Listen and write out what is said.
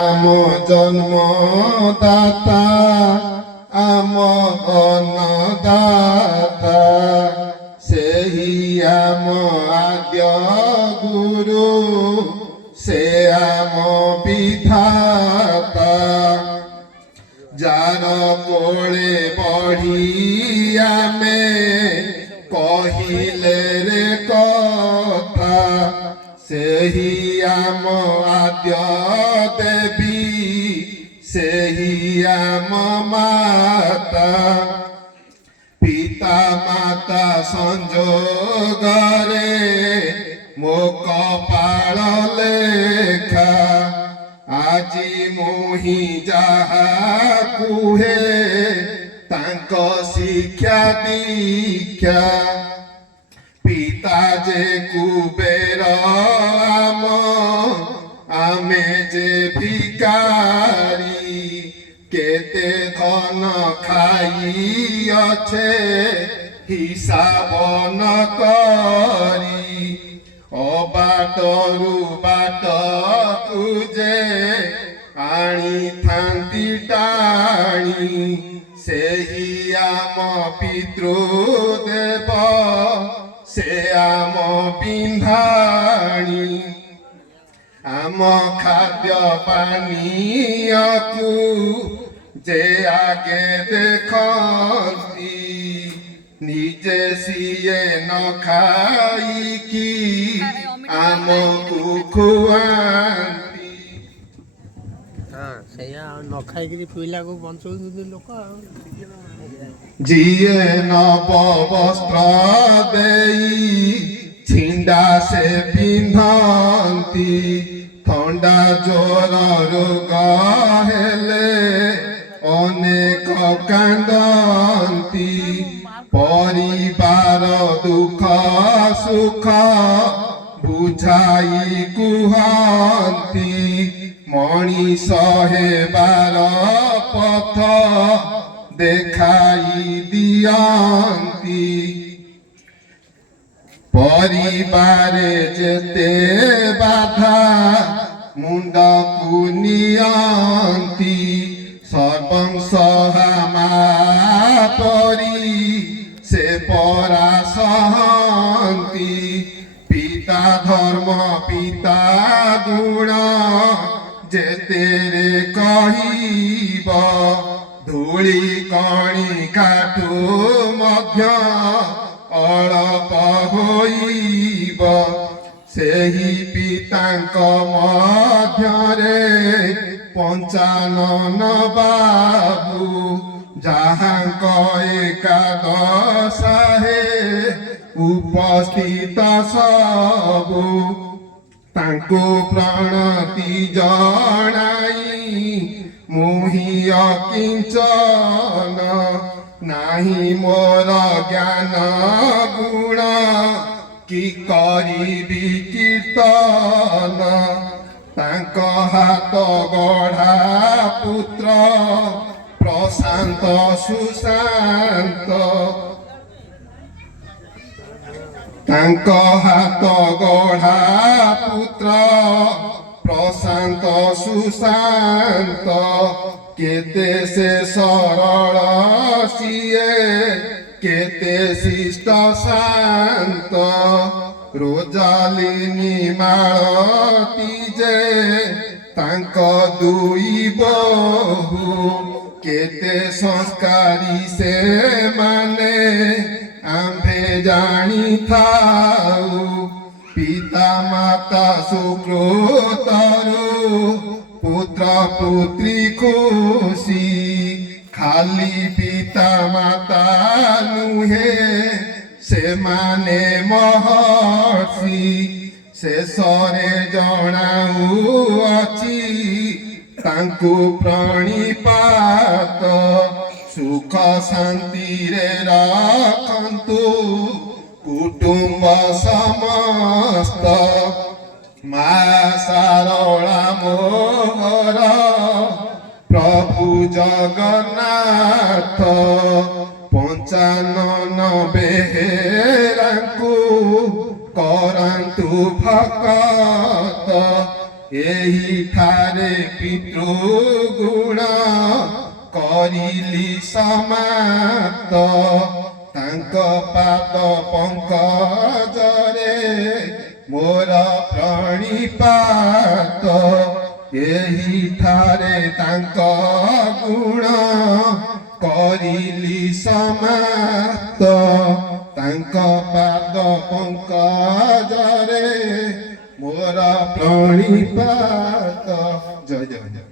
আম জন্মদাতা আম অন্নদাতা ସେହି ଆମ ଆଦ୍ୟ ଗୁରୁ ସେ ଆମ ବିଧାତା ଯାର କୋଳେ ବଢ଼ି ଆମେ କହିଲେ ରେ କଥା ସେହି ଆମ ଆଦ୍ୟ ଦେବୀ ସେହି ଆମ ମାତା পিতা মাতা সংযোগরে মো কপাল লেখা আজি মুহি যাহা কুহে তাঙ্ক শিক্ষা দীক্ষা পিতা যে কুবের আম আমি যে ভিকারি কেতে ধন খাই অছে হিসাব ন করি অবাটরু বাট তুজে আনিথান্তি টাণি সেই আম পিতৃদেব সে আম বিন্ধাণী আম খাদ্য পানীয়কু যে আগে দেখন্তি নিজে সিয়ে ন খাইকি আমকু খুয়ান্তি ସେଇଆ ନ ଖାଇକିରି ପିଲାକୁ ବଞ୍ଚଉଛନ୍ତି ଲୋକ ଆଉ ଯିଏ ନବ ବସ୍ତ୍ର ଦେଇ ଛିଣ୍ଡା ସେ ପିନ୍ଧନ୍ତି ଥଣ୍ଡା ଜ୍ୱର ରୋଗ ହେଲେ ଅନେକ କାନ୍ଦନ୍ତି ପରିବାର ଦୁଃଖ ସୁଖ ବୁଝାଇ କୁହନ୍ତି ମଣିଷ ହେବାର ପଥ ଦେଖାଇ ଦିଅନ୍ତି ପରିବାରେ ଯେତେ ବାଧା ମୁଣ୍ଡକୁ ନିଅନ୍ତି ସର୍ବଂ ସହାମା ପରି ସେ ପରା ସହନ୍ତି ପିତା ଧର୍ମ ପିତା ଗୁଣ ଯେତେରେ କହିବ ଧୂଳି କଣି କାଠୁ ମଧ୍ୟ ଅଳପ ହୋଇବ ସେହି ପିତାଙ୍କ ମଧ୍ୟରେ ପଞ୍ଚାନନ ବାବୁ ଯାହାଙ୍କ ଏକାଦଶାରେ ଉପସ୍ଥିତ ସବୁ ତାଙ୍କୁ ପ୍ରଣତି ଜଣାଇ ମୁହିଁ ଅକିଞ୍ଚନ ନାହିଁ ମୋର ଜ୍ଞାନ ଗୁଣ କି କରିବି କୀର୍ତ୍ତନ ତାଙ୍କ ହାତ ଗଢ଼ା ପୁତ୍ର ପ୍ରଶାନ୍ତ ସୁଶାନ୍ତ ତାଙ୍କ ହାତ ଗଢ଼ା ପୁତ୍ର ପ୍ରଶାନ୍ତ ସୁଶାନ୍ତ କେତେ ସେ ସରଳ ସିଏ କେତେ ଶିଷ୍ଟ ଶାନ୍ତ ରୋଜାଲିନୀ ମାଳତୀ ଯେ ତାଙ୍କ ଦୁଇ ବୋହୂ କେତେ ସଂସ୍କାରୀ ସେମାନେ ଆମ୍ଭେ ଜାଣିଥାଉ ପିତା ମାତା ସୁକୃତରୁ পুত্র পুত্রী খুশি খালি পিতা মাতা নুহে সেমানে মহর্ষি শেষরে জଣାଉଅଛି ତାଙ୍କୁ ପ୍ରଣିପାତ ସୁଖ ଶାନ୍ତିରେ ରଖନ୍ତୁ କୁଟୁମ୍ବ ସମସ୍ତ ମା ଶାରଳା ମୋହର ପ୍ରଭୁ ଜଗନ୍ନାଥ ପଞ୍ଚାନନ ବେହେରାଙ୍କୁ କରାନ୍ତୁ ଭକତ ଏହିଠାରେ ପିତୃଗୁଣ କରିଲି ସମାପ୍ତ ତାଙ୍କ ପାଦ ପଙ୍କଜରେ ମୋର ପ୍ରଣିପାତ ଏହିଠାରେ ତାଙ୍କ ଗୁଣ କରିଲି ସମାପ୍ତ ତାଙ୍କ ପାଦ ପଙ୍କଜରେ ମୋର ପ୍ରଣିପାତ। ଜୟ ଜୟ ଜୟ।